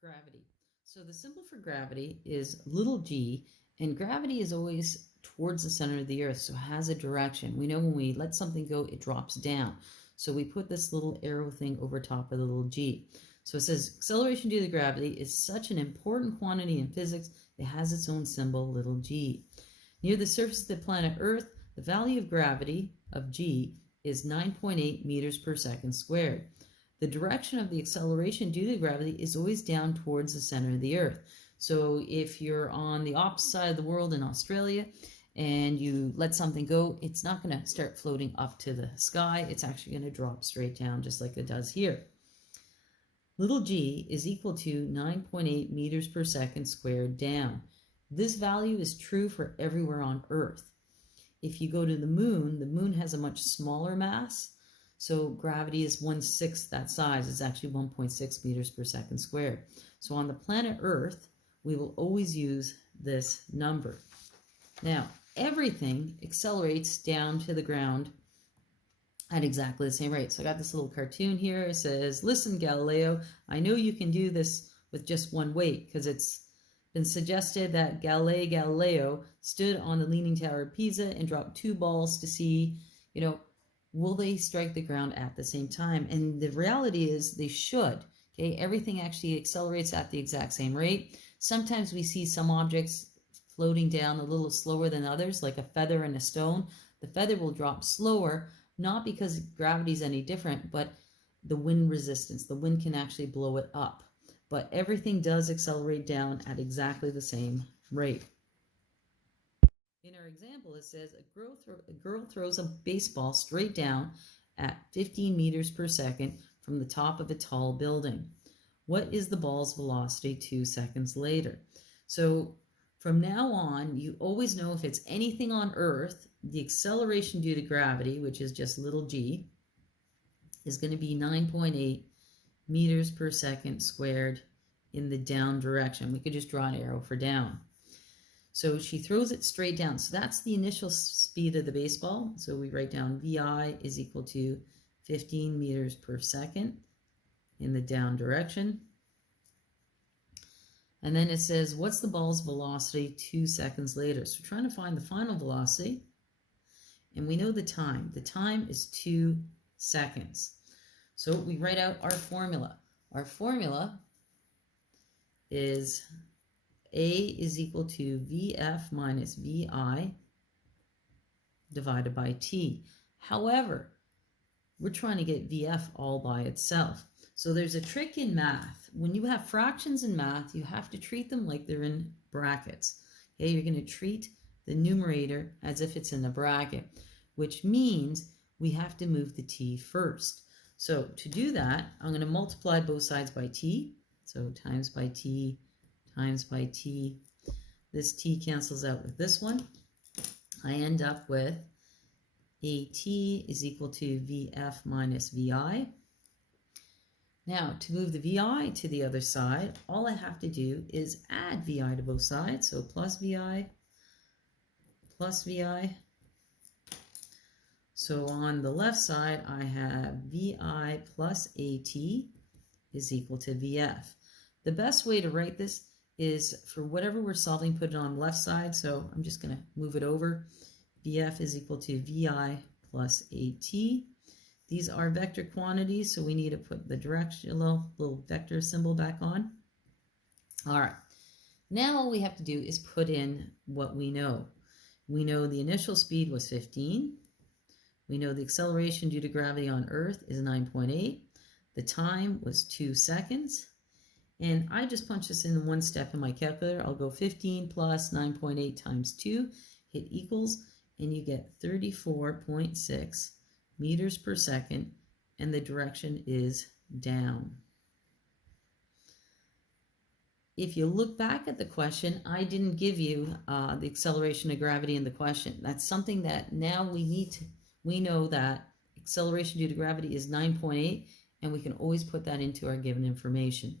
Gravity. So the symbol for gravity is little g, and gravity is always towards the center of the earth, so it has a direction. We know when we let something go, it drops down. So we put this little arrow thing over top of the little g. So it says acceleration due to gravity is such an important quantity in physics, it has its own symbol, little g. Near the surface of the planet Earth, the value of gravity, of g, is 9.8 meters per second squared. The direction of the acceleration due to gravity is always down towards the center of the earth. So if you're on the opposite side of the world in Australia and you let something go, it's not going to start floating up to the sky. It's actually going to drop straight down just like it does here. Little g is equal to 9.8 meters per second squared down. This value is true for everywhere on Earth. If you go to the moon has a much smaller mass. So gravity is 1/6 that size. It's actually 1.6 meters per second squared. So on the planet Earth, we will always use this number. Now, everything accelerates down to the ground at exactly the same rate. So I got this little cartoon here. It says, listen, Galileo, I know you can do this with just one weight because it's been suggested that Galileo stood on the Leaning Tower of Pisa and dropped 2 balls to see, will they strike the ground at the same time? And the reality is they should. Okay, everything actually accelerates at the exact same rate. Sometimes we see some objects floating down a little slower than others, like a feather and a stone. The feather will drop slower, not because gravity is any different, but the wind resistance. The wind can actually blow it up. But everything does accelerate down at exactly the same rate. In our example, it says a girl throws a baseball straight down at 15 meters per second from the top of a tall building. What is the ball's velocity 2 seconds later? So from now on, you always know if it's anything on Earth, the acceleration due to gravity, which is just little g, is going to be 9.8 meters per second squared in the down direction. We could just draw an arrow for down. So she throws it straight down. So that's the initial speed of the baseball. So we write down VI is equal to 15 meters per second in the down direction. And then it says, what's the ball's velocity 2 seconds later? So we're trying to find the final velocity. And we know the time. The time is 2 seconds. So we write out our formula. Our formula is A is equal to VF minus VI divided by T. However, we're trying to get VF all by itself. So there's a trick in math. When you have fractions in math, you have to treat them like they're in brackets. Okay, you're going to treat the numerator as if it's in a bracket, which means we have to move the T first. So to do that, I'm going to multiply both sides by T. So times by T times by T. This T cancels out with this one. I end up with AT is equal to VF minus VI. Now, to move the VI to the other side, all I have to do is add VI to both sides. So plus VI plus VI. So on the left side, I have VI plus AT is equal to VF. The best way to write this is for whatever we're solving, put it on the left side. So I'm just going to move it over. VF is equal to VI plus AT. These are vector quantities, so we need to put the directional little vector symbol back on. All right. Now all we have to do is put in what we know. We know the initial speed was 15. We know the acceleration due to gravity on Earth is 9.8. The time was 2 seconds. And I just punch this in one step in my calculator. I'll go 15 plus 9.8 times 2, hit equals, and you get 34.6 meters per second, and the direction is down. If you look back at the question, I didn't give you the acceleration of gravity in the question. That's something that now we know that acceleration due to gravity is 9.8, and we can always put that into our given information.